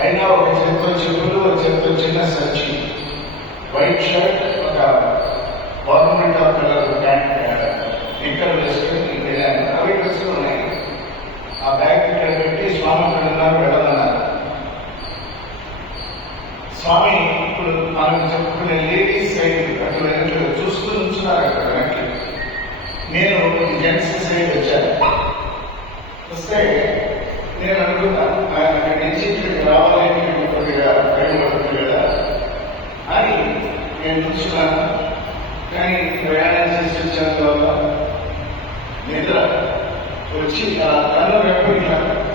అయినా ఒక చేతితో చెప్పులు ఒక చేతితో చిన్న సచ్చి వైట్ షర్ట్ ఒక government off colour pant knicker వేసుకొని వెళ్ళాను అవి డ్రెస్సులు ఉన్నాయి ఆ బ్యాగ్ ఇక్కడ పెట్టి స్వామి అక్కడ వెళ్ళదన్నారు స్వామి ఇప్పుడు మనం చెప్పుకునే లేడీస్ సైడ్ అటు నేను జెంట్స్ సైడ్ వచ్చాను. వస్తే నేను అనుకున్నా ఆయన అక్కడి నుంచి ఇక్కడికి రావాలని కొద్దిగా టైం పడుతుంది కదా. అని నేను చూస్తున్నాను. కానీ ప్రయాణం చేసి వచ్చిన తర్వాత నిద్ర వచ్చి ఆ కన్ను రెప్ప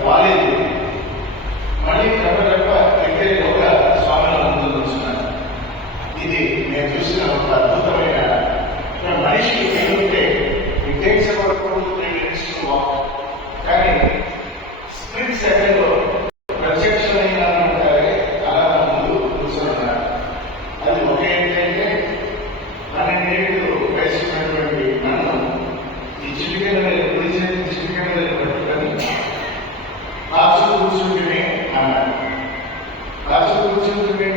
వాలేదు Thank you.